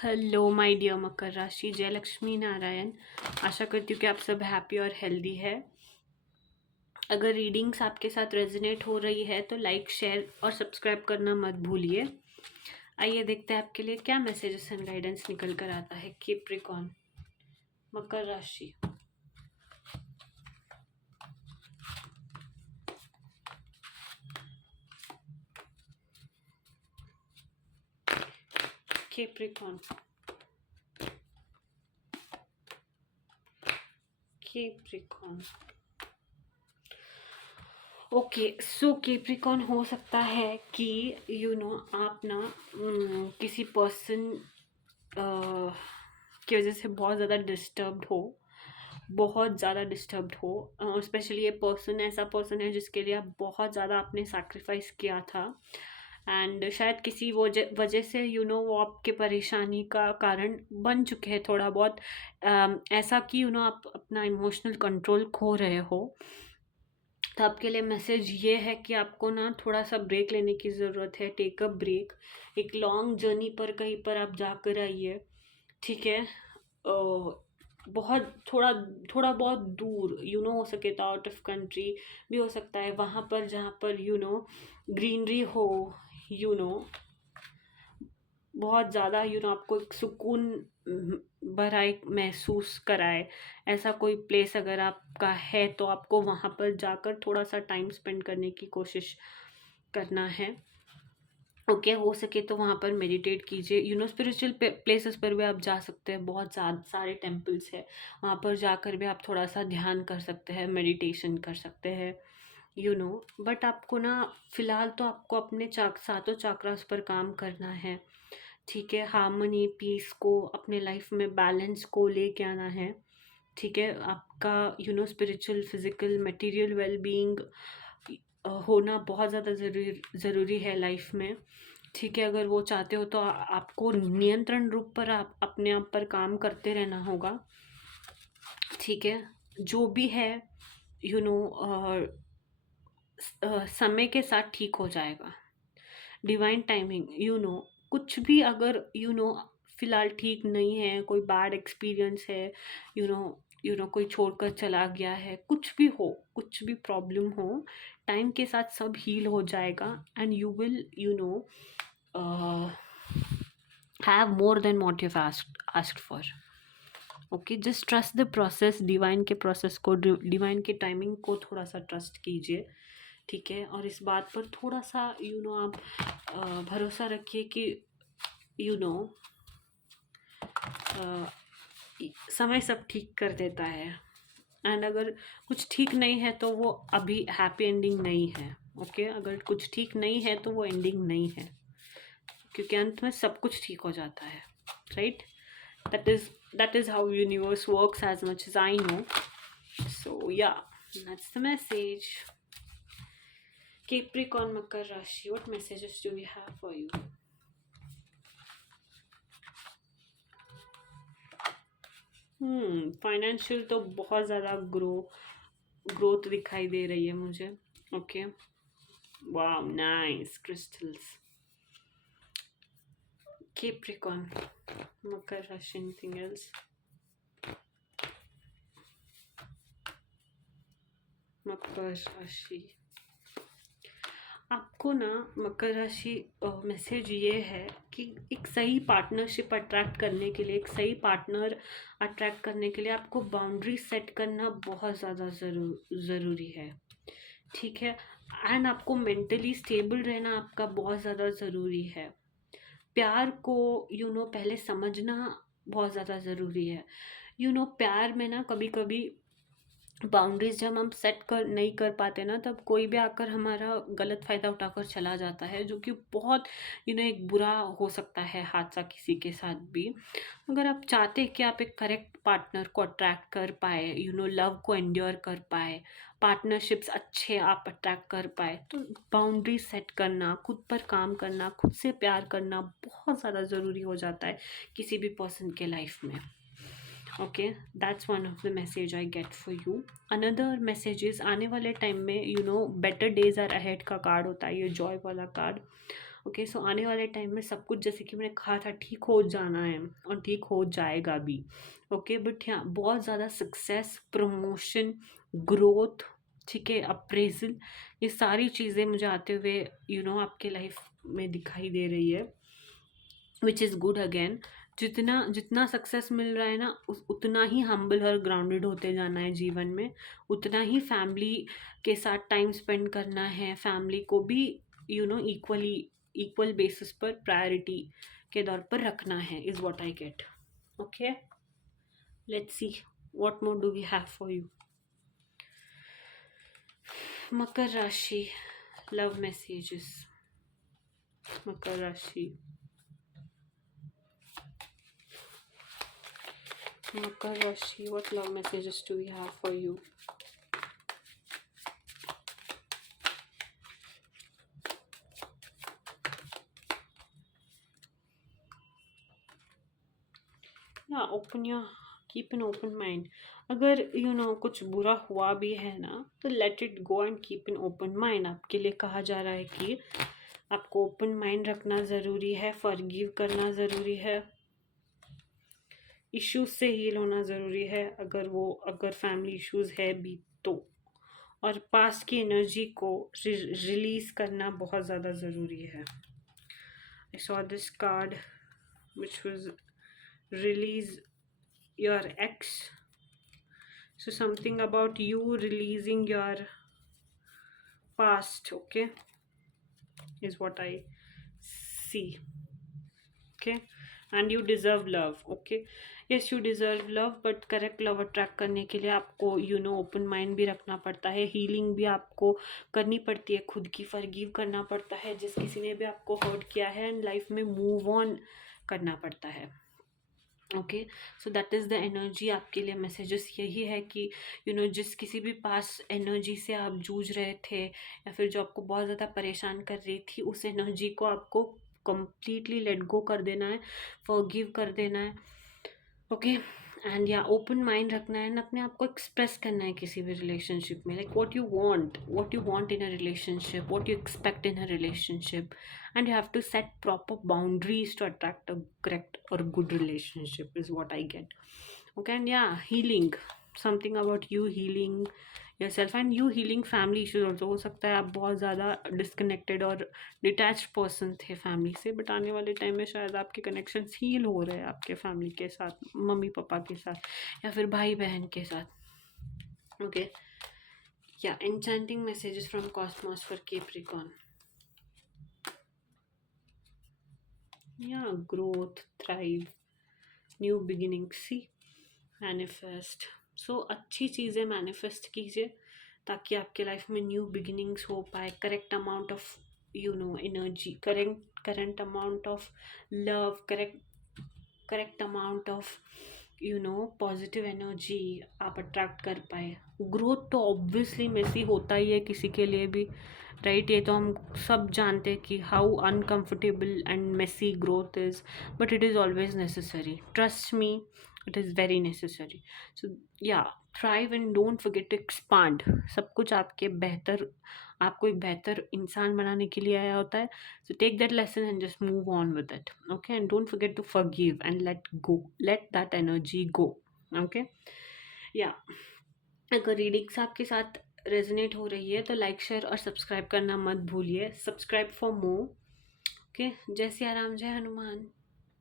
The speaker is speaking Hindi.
हेलो माय डियर मकर राशि, जय लक्ष्मी नारायण। आशा करती हूँ कि आप सब हैप्पी और हेल्दी है। अगर रीडिंग्स आपके साथ रेजोनेट हो रही है तो लाइक, शेयर और सब्सक्राइब करना मत भूलिए। आइए देखते हैं आपके लिए क्या मैसेजेस एंड गाइडेंस निकल कर आता है। कैप्रिकॉर्न, मकर राशि। Capricorn, Capricorn. ओके, सो कैप्रिकॉर्न, हो सकता है कि आप ना किसी पर्सन की वजह से बहुत ज़्यादा डिस्टर्ब्ड हो, बहुत ज़्यादा डिस्टर्ब्ड हो। स्पेशली ये पर्सन ऐसा पर्सन है जिसके लिए आप बहुत ज़्यादा आपने सैक्रिफाइस किया था, एंड शायद किसी वजह से वो आपके परेशानी का कारण बन चुके हैं थोड़ा बहुत। ऐसा कि आप अपना इमोशनल कंट्रोल खो रहे हो। तो आपके लिए मैसेज ये है कि आपको ना थोड़ा सा ब्रेक लेने की ज़रूरत है। टेक अ ब्रेक, एक लॉन्ग जर्नी पर कहीं पर आप जाकर आइए, ठीक है। बहुत थोड़ा थोड़ा बहुत दूर हो सके तो आउट ऑफ कंट्री भी हो सकता है, वहाँ पर जहाँ पर ग्रीनरी हो, यू नो बहुत ज़्यादा आपको एक सुकून भरा एक महसूस कराए। ऐसा कोई प्लेस अगर आपका है तो आपको वहाँ पर जाकर थोड़ा सा टाइम स्पेंड करने की कोशिश करना है। ओके, हो सके तो वहाँ पर मेडिटेट कीजिए। स्पिरिचुअल प्लेसेस पर भी आप जा सकते हैं, बहुत सारे टेम्पल्स है, वहाँ पर जाकर भी आप थोड़ा सा ध्यान कर सकते हैं, मेडिटेशन कर सकते हैं। बट आपको ना फिलहाल तो आपको अपने सातों चाक्रास पर काम करना है, ठीक है। हार्मनी, पीस को, अपने लाइफ में बैलेंस को लेके आना है, ठीक है। आपका स्पिरिचुअल, फिजिकल, मटेरियल वेलबींग होना बहुत ज़्यादा ज़रूरी है लाइफ में, ठीक है। अगर वो चाहते हो तो आपको नियंत्रण रूप पर आप अपने आप पर काम करते रहना होगा, ठीक है। जो भी है यू नो समय के साथ ठीक हो जाएगा। डिवाइन टाइमिंग, कुछ भी अगर फिलहाल ठीक नहीं है, कोई बैड एक्सपीरियंस है, यू नो कोई छोड़कर चला गया है, कुछ भी हो, कुछ भी प्रॉब्लम हो, टाइम के साथ सब हील हो जाएगा, and you will have more than what you asked for. Okay, just trust the process. Divine के प्रोसेस को, डिवाइन के टाइमिंग को थोड़ा सा ट्रस्ट कीजिए, ठीक है। और इस बात पर थोड़ा सा आप भरोसा रखिए कि यू नो समय सब ठीक कर देता है, एंड अगर कुछ ठीक नहीं है तो वो अभी हैप्पी एंडिंग नहीं है। ओके, अगर कुछ ठीक नहीं है तो वो एंडिंग नहीं है, क्योंकि अंत में सब कुछ ठीक हो जाता है, right. that is how universe works, as much as I know. So yeah, that's the message. Capricorn, Makar Rashi, what messages do we have for you? Financial तो बहुत ज़्यादा ग्रोथ दिखाई दे रही है मुझे। Okay, wow, nice crystals. Capricorn, Makar Rashi, anything else? मकर राशि, आपको ना मकर राशि मैसेज ये है कि एक सही पार्टनरशिप अट्रैक्ट करने के लिए, एक सही पार्टनर अट्रैक्ट करने के लिए आपको बाउंड्री सेट करना बहुत ज़्यादा ज़रूरी है, ठीक है। एंड आपको मेंटली स्टेबल रहना आपका बहुत ज़्यादा ज़रूरी है। प्यार को पहले समझना बहुत ज़्यादा ज़रूरी है। प्यार में ना कभी कभी बाउंड्रीज जब हम सेट नहीं कर पाते ना, तब कोई भी आकर हमारा गलत फ़ायदा उठाकर चला जाता है, जो कि बहुत एक बुरा हो सकता है हादसा किसी के साथ भी। अगर आप चाहते हैं कि आप एक करेक्ट पार्टनर को अट्रैक्ट कर पाए, लव को एंड्योर कर पाए, पार्टनरशिप्स अच्छे आप अट्रैक्ट कर पाए, तो बाउंड्री सेट करना, खुद पर काम करना, खुद से प्यार करना बहुत ज़्यादा ज़रूरी हो जाता है किसी भी पर्सन के लाइफ में। Okay, that's one of the message I get for you. Another messages, आने वाले टाइम में बेटर डेज आर अहेड का कार्ड होता है ये जॉय वाला कार्ड। ओके, सो आने वाले टाइम में सब कुछ जैसे कि मैंने कहा था ठीक हो जाना है और ठीक हो जाएगा भी। ओके, बट यहाँ बहुत ज़्यादा सक्सेस, प्रमोशन, ग्रोथ, ठीक है, अप्रेजल, ये सारी चीज़ें मुझे आते हुए आपके लाइफ में दिखाई दे रही है, विच इज़ गुड अगेन। जितना जितना सक्सेस मिल रहा है ना, उतना ही हम्बल और ग्राउंडेड होते जाना है जीवन में। उतना ही फैमिली के साथ टाइम स्पेंड करना है, फैमिली को भी इक्वली, इक्वल बेसिस पर प्रायोरिटी के दौर पर रखना है, is what I get. Okay, let's see what more do we have for you. मकर राशि, लव मैसेजेस। मकर राशि, Makar Rashi, what love messages do we have for you? Yeah, open your, keep an open mind. अगर कुछ बुरा हुआ भी है ना, तो let it go and keep an open mind. आपके लिए कहा जा रहा है कि आपको ओपन माइंड रखना ज़रूरी है, फॉरगिव करना ज़रूरी है, इश्यूज से हील होना ज़रूरी है, अगर फैमिली इश्यूज है भी तो, और पास्ट की एनर्जी को रिलीज़ करना बहुत ज़्यादा ज़रूरी है। I saw this card which was release your ex. So something about you releasing your past, okay, is what I see. Okay, and you deserve love. Okay, yes, you deserve love, but correct love attract करने के लिए आपको ओपन माइंड भी रखना पड़ता है, हीलिंग भी आपको करनी पड़ती है, खुद की फॉरगिव करना पड़ता है जिस किसी ने भी आपको हर्ट किया है, एंड लाइफ में मूव ऑन करना पड़ता है। Okay, so that is the energy. आपके लिए मैसेजेस यही है कि जिस किसी भी पास एनर्जी से आप जूझ रहे थे, या फिर जो आपको बहुत ज़्यादा परेशान कर रही थी, उस एनर्जी को आपको कम्प्लीटली लेट गो कर देना है, फॉरगिव कर देना है। ओके, एंड या ओपन माइंड रखना है, एंड अपने आप को एक्सप्रेस करना है किसी भी रिलेशनशिप में, like what you want in a relationship, what you expect in a relationship, and you have to set proper boundaries to attract a correct or good relationship, is what I get. Okay, and yeah, healing, something about you healing yourself and you healing family issues also। हो सकता है आप बहुत ज़्यादा डिसकनेक्टेड और डिटैच्ड पर्सन थे फैमिली से, बट आने वाले टाइम में शायद आपके कनेक्शंस हील हो रहे हैं आपके फैमिली के साथ, मम्मी पापा के साथ या फिर भाई बहन के साथ। ओके, या enchanting messages from cosmos for Capricorn। Yeah, growth, thrive, new beginning, see, manifest. So अच्छी चीज़ें मैनिफेस्ट कीजिए ताकि आपके लाइफ में न्यू बिगिनिंग्स हो पाए, correct amount of energy, current amount of love, correct amount of positive energy आप अट्रैक्ट कर पाए। ग्रोथ तो ऑब्वियसली मेसी होता ही है किसी के लिए भी, राइट, ये तो हम सब जानते हैं कि how uncomfortable and messy growth is, but it is always necessary, trust me, it is very necessary. So yeah, thrive and don't forget to expand. सब कुछ आपको एक बेहतर इंसान बनाने के लिए आया होता है। So take that lesson and just move on with it. Okay, and don't forget to forgive and let that energy go. Okay, या अगर रीडिंग्स आपके साथ रेजोनेट हो रही है तो लाइक, शेयर और सब्सक्राइब करना मत भूलिए। Subscribe for more. ओके, जय सिया राम, जय हनुमान।